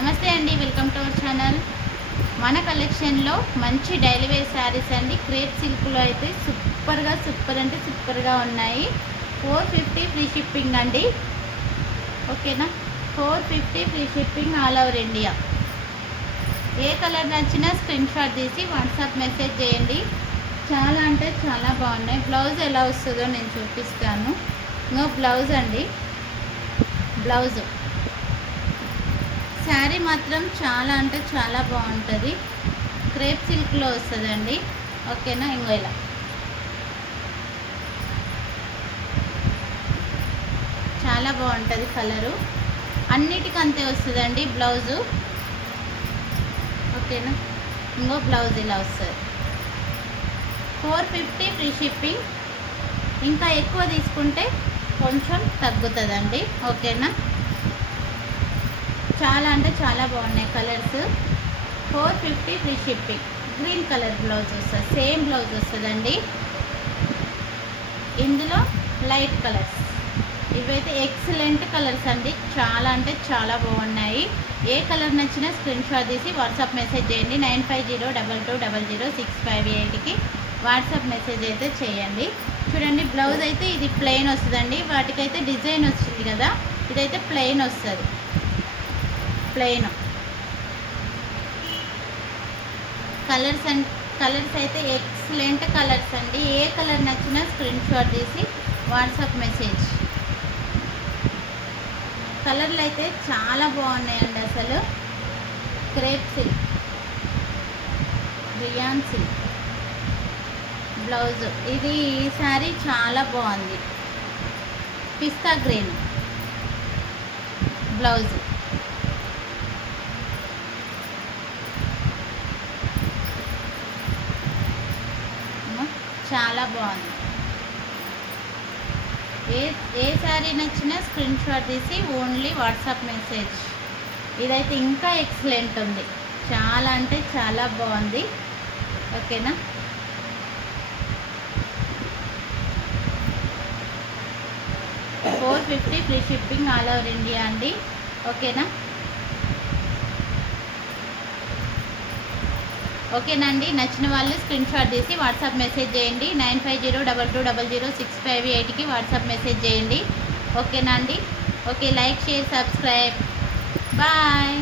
నమస్తే అండి welcome to our channel. మన కలెక్షన్లో మంచి డైలీ వేర్ శారీస్ అండి. క్రేప్ సిల్క్లో అయితే సూపర్గా సూపర్ అంటే సూపర్గా ఉన్నాయి. ఫోర్ ఫిఫ్టీ ఫ్రీ షిప్పింగ్ అండి. ఓకేనా four fifty free shipping all over India ఏ కలర్ నచ్చినా స్క్రీన్ షాట్ తీసి వాట్సాప్ మెసేజ్ చేయండి. చాలా అంటే చాలా బాగున్నాయి. బ్లౌజ్ ఎలా వస్తుందో నేను చూపిస్తాను. ఇంకో బ్లౌజ్ అండి. బ్లౌజ్ శారీ మాత్రం చాలా అంటే చాలా బాగుంటుంది. క్రేప్ సిల్క్లో వస్తుందండి. ఓకేనా? ఇంకో ఇలా. చాలా బాగుంటుంది కలరు. అన్నిటికంతే వస్తుందండి బ్లౌజు. ఓకేనా? ఇంకో బ్లౌజ్ ఇలా వస్తుంది. Four fifty free shipping. ఇంకా ఎక్కువ తీసుకుంటే కొంచెం తగ్గుతుందండి. ఓకేనా? చాలా అంటే చాలా బాగున్నాయి colours. Four fifty free shipping. Green colour blouse వస్తుంది. సేమ్ బ్లౌజ్ వస్తుందండి. ఇందులో లైట్ కలర్స్. ఇవైతే ఎక్సలెంట్ కలర్స్ అండి. చాలా అంటే చాలా బాగున్నాయి. ఏ కలర్ నచ్చినా స్క్రీన్ షాట్ తీసి వాట్సాప్ మెసేజ్ చేయండి. Nine five zero double two double zero six five ఎయిట్కి వాట్సాప్ మెసేజ్ అయితే చేయండి. చూడండి బ్లౌజ్ అయితే ఇది ప్లెయిన్ వస్తుందండి. వాటికైతే డిజైన్ వస్తుంది కదా. ఇదైతే ప్లెయిన్ వస్తుంది. ప్లెయిన్ కలర్స్ అండ్ కలర్స్ అయితే ఎక్సలెంట్ కలర్స్ అండి. ఏ కలర్ నచ్చినా స్క్రీన్ షాట్ తీసి వాట్సాప్ మెసేజ్ కలర్లు అయితే చాలా బాగున్నాయండి అసలు. Crepe silk rayon silk blouse ఇది ఈ శారీ చాలా బాగుంది. పిస్తా గ్రీన్ బ్లౌజ్ చాలా బాగుంది. ఏ ఏ శారీ నచ్చినా స్క్రీన్ షాట్ తీసి ఓన్లీ వాట్సాప్ మెసేజ్. ఇదైతే ఇంకా ఎక్సలెంట్ ఉంది. చాలా అంటే చాలా బాగుంది. ఓకేనా? Four fifty free shipping all over India అండి. ఓకేనా? ఓకేనండి. నచ్చిన వాళ్ళు స్క్రీన్ షాట్ తీసి వాట్సాప్ మెసేజ్ చేయండి. Nine five zero double two double zero six five ఎయిట్కి వాట్సాప్ మెసేజ్ చేయండి. ఓకేనా అండి okay like share subscribe. Bye.